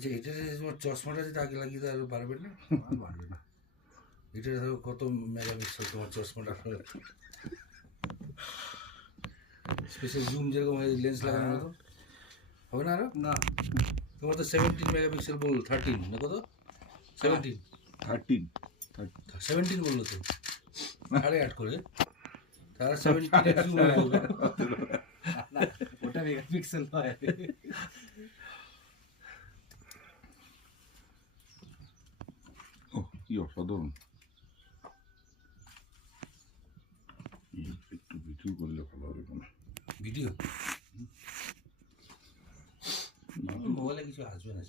আচ্ছা, এটা তোমার চশমাটা যদি আগে লাগিয়ে দেয় আরো বাড়বে না? বাড়বে না। এটা ধরো কত মেগাপিক্সেল তোমার চশমাটা? স্পেশাল জুম যেরকম লেন্স লাগানোর মতো হবে না আরো? না, তোমার তো 17 মেগাপিক্সেল বললো, 13 না কত? 17 17 বললো তো, 8.5 করে। তারা 17 জুম হয়ে যাবে। না, ওটা মেগাপিক্সেল হয়। কি অসাধারণ! একটু ভিডিও করলে ভালো হবে না? ভিডিও মোবাইলে কিছু আসবে না।